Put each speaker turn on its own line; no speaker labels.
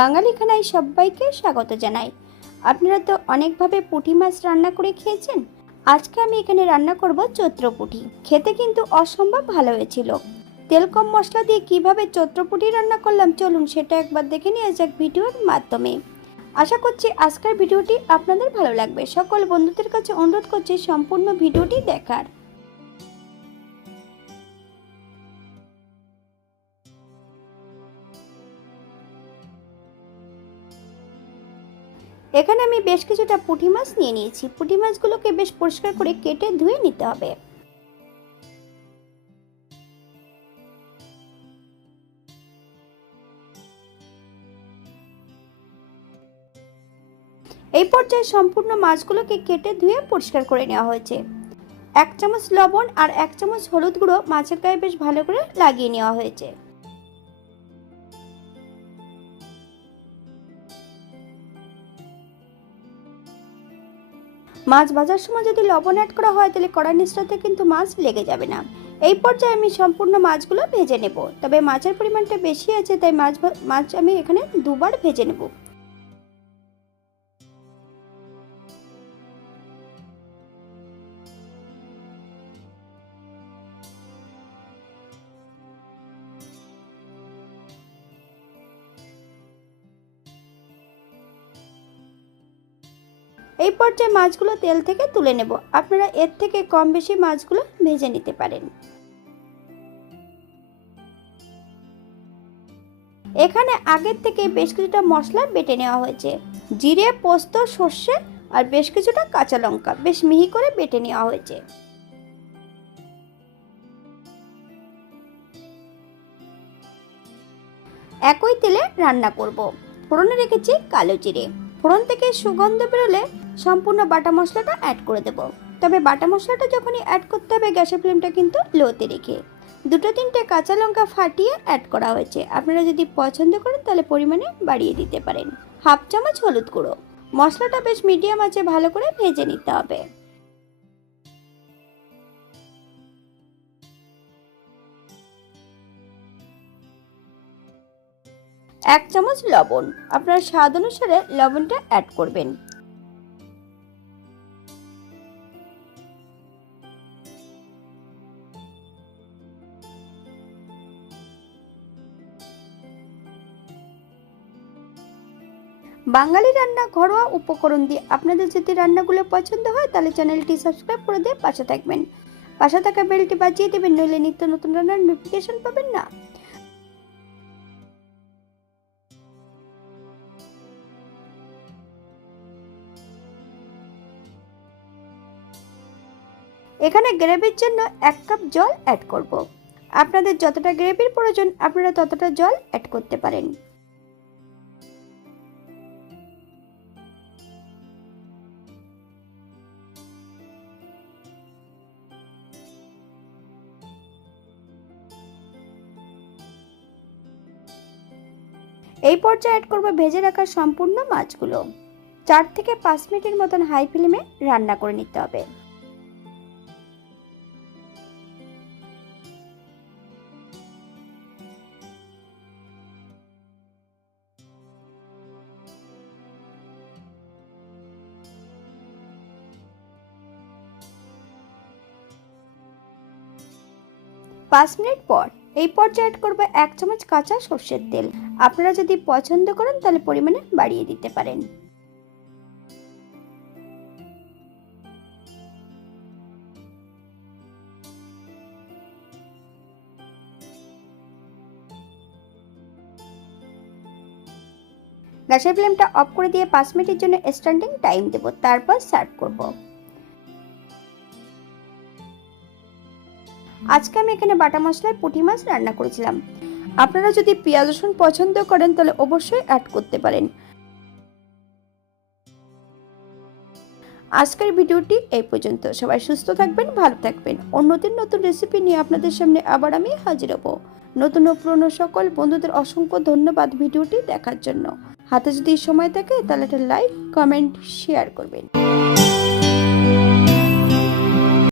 বাঙালি খানায় সবাইকে স্বাগত জানাই। আপনারা তো অনেকভাবে পুঁটি মাছ রান্না করে খেয়েছেন। আজকে আমি এখানে রান্না করব চৈত্র পুঁটি খেতে কিন্তু অসম্ভব ভালো হয়েছিল। তেল কম মশলা দিয়ে কীভাবে চৈত্র পুঁটি রান্না করলাম চলুন সেটা একবার দেখে নিয়ে যাক ভিডিওর মাধ্যমে। আশা করছি আজকের ভিডিওটি আপনাদের ভালো লাগবে। সকল বন্ধুদের কাছে অনুরোধ করছি সম্পূর্ণ ভিডিওটি দেখার। এখানে আমি বেশ কিছুটা পুঁটি মাছ নিয়ে নিয়েছি। পুঁটি মাছগুলোকে বেশ পরিষ্কার করে কেটে ধুয়ে নিতে হবে। এই পর্যায়ে সম্পূর্ণ মাছগুলোকে কেটে ধুয়ে পরিষ্কার করে নেওয়া হয়েছে। এক চামচ লবণ আর এক চামচ হলুদ গুঁড়ো মাছের গায়ে বেশ ভালো করে লাগিয়ে নেওয়া হয়েছে। মাছ ভাজার সময় যদি লবণ অ্যাড করা হয়, তাহলে কড়াই নিচটাতে কিন্তু মাছ লেগে যাবে না। এই পর্যায়ে আমি সম্পূর্ণ মাছগুলো ভেজে নেব। তবে মাছের পরিমাণটা বেশি আছে, তাই মাছ মাছ আমি এখানে দুবার ভেজে নেব। এই পর্যায়ে মাছগুলো তেল থেকে তুলে নেব। আপনারা এর থেকে কম বেশি মাছগুলো ভেজে নিতে পারেন। এখানে আগের থেকে বেশ কিছুটা মশলা বেটে নেওয়া হয়েছে। জিরে, পোস্ত, সর্ষে আর বেশ কিছুটা কাঁচা লঙ্কা বেশ মিহি করে বেটে নেওয়া হয়েছে। একই তেলে রান্না করব। ফোড়নে রেখেছি কালো জিরে। ফোড়ন থেকে সুগন্ধ বেরোলে সম্পূর্ণ বাটা মশলাটা অ্যাড করে দেব। তবে বাটা মশলাটা যখনই অ্যাড করতে হবে, গ্যাসের ফ্লেমটা কিন্তু লোতে রেখে। দুটো তিনটে কাঁচা লঙ্কা ফাটিয়ে অ্যাড করা হয়েছে। আপনারা যদি পছন্দ করেন, তাহলে পরিমাণে বাড়িয়ে দিতে পারেন। হাফ চামচ হলুদ গুঁড়ো। মশলাটা বেশ মিডিয়াম আছে, ভালো করে ভেজে নিতে হবে। এক চামচ লবণ। আপনার স্বাদ অনুসারে লবণটা অ্যাড করবেন। বাঙালি রান্না ঘরোয়া উপকরণ দিয়ে আপনাদের যদি রান্নাগুলো পছন্দ হয়, তাহলে চ্যানেলটি সাবস্ক্রাইব করে দিয়ে পাশে থাকবেন। পাশে থাকা বেলটি বাজিয়ে দেবেন, নইলে নিত্য নতুন রান্নার নোটিফিকেশন পাবেন না। এখানে গ্রেভির জন্য এক কাপ জল অ্যাড করব। আপনাদের যতটা গ্রেভির প্রয়োজন, আপনারা ততটা জল অ্যাড করতে পারেন। এই পর্যায়ে অ্যাড করব ভেজে রাখা সম্পূর্ণ মাছগুলো। চার থেকে পাঁচ মিনিটের মতন হাই ফ্লেমে রান্না করে নিতে হবে। পাঁচ মিনিট পর এই পর্যায়ে অ্যাড করব এক চামচ কাঁচা সর্ষের তেল। আপনারা যদি পছন্দ করেন, তাহলে পরিমাণে বাড়িয়ে দিতে পারেন। গ্যাসের ফ্লেমটা অফ করে দিয়ে পাঁচ মিনিটের জন্য স্ট্যান্ডিং টাইম দেবো। তারপর সার্ভ করব। আজকে আমি এখানে বাটা মশলায় পুঁটি মাছ রান্না করেছিলাম। আপনারা যদি পেঁয়াজ, রসুন পছন্দ করেন, তাহলে অবশ্যই অ্যাড করতে পারেন। আজকের ভিডিওটি এই পর্যন্ত। সবাই সুস্থ থাকবেন, ভালো থাকবেন। অন্যদিন নতুন রেসিপি নিয়ে আপনাদের সামনে আবার আমি হাজির হব। নতুন ও পুরনো সকল বন্ধুদের অসংখ্য ধন্যবাদ ভিডিওটি দেখার জন্য। হাতে যদি সময় থাকে, তাহলে একটা লাইক কমেন্ট শেয়ার করবেন।